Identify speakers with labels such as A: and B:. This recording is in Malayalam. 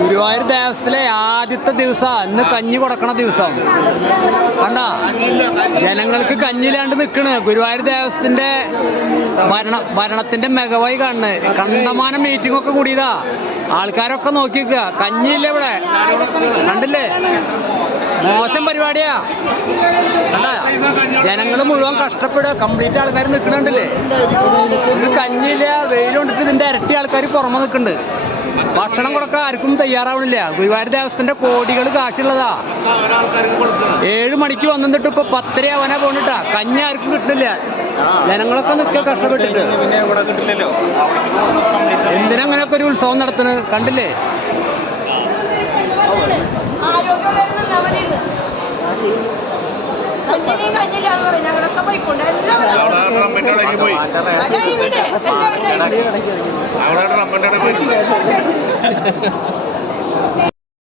A: ഗുരുവായൂർ ദേവസ്ഥത്തിലെ ആദ്യത്തെ ദിവസം. ഇന്ന് കഞ്ഞി കൊടുക്കണ ദിവസം. കണ്ട? ജനങ്ങൾക്ക് കഞ്ഞിലാണ്ട് നിൽക്കണ് ഗുരുവായൂർ ദേവസ്ഥത്തിന്റെ ഭരണ ഭരണത്തിന്റെ മികവായി കാണുന്നത് കണ്ടമാനം മീറ്റിംഗ് ഒക്കെ കൂടിയതാ. ആൾക്കാരൊക്കെ നോക്കി നിൽക്കുക കഞ്ഞിയില്ല ഇവിടെ? കണ്ടില്ലേ? മോശം പരിപാടിയാ. ജനങ്ങൾ മുഴുവൻ കഷ്ടപ്പെടുക. കംപ്ലീറ്റ് ആൾക്കാർ നിൽക്കണുണ്ടല്ലേ ഒരു കഞ്ഞിയില്ല വെയിൽ ഇതിന്റെ ഇരട്ടി ആൾക്കാർ പുറമെ നിൽക്കുന്നുണ്ട് ഭക്ഷണം കൊടുക്കാൻ ആർക്കും തയ്യാറാവണില്ല. ഗുരുവായൂർ ദേവസ്ഥന്റെ കോടികൾ കാശുള്ളതാ. ഏഴു മണിക്ക് വന്നിട്ട് ഇപ്പൊ പത്തര അവനാ പോണിട്ടാ. കഞ്ഞി ആർക്കും കിട്ടുന്നില്ല. ജനങ്ങളൊക്കെ നിൽക്കുക കഷ്ടപ്പെട്ടിട്ട്. എന്തിനങ്ങനെയൊക്കെ ഒരു ഉത്സവം നടത്തുന്നത് കണ്ടില്ലേ.
B: ഞങ്ങളൊക്കെ പോയിക്കൊണ്ട് എല്ലാവരും
C: അവിടെ ഇടയ്ക്ക് പോയി. അവിടെ റബ്ബന്റെ പോയി.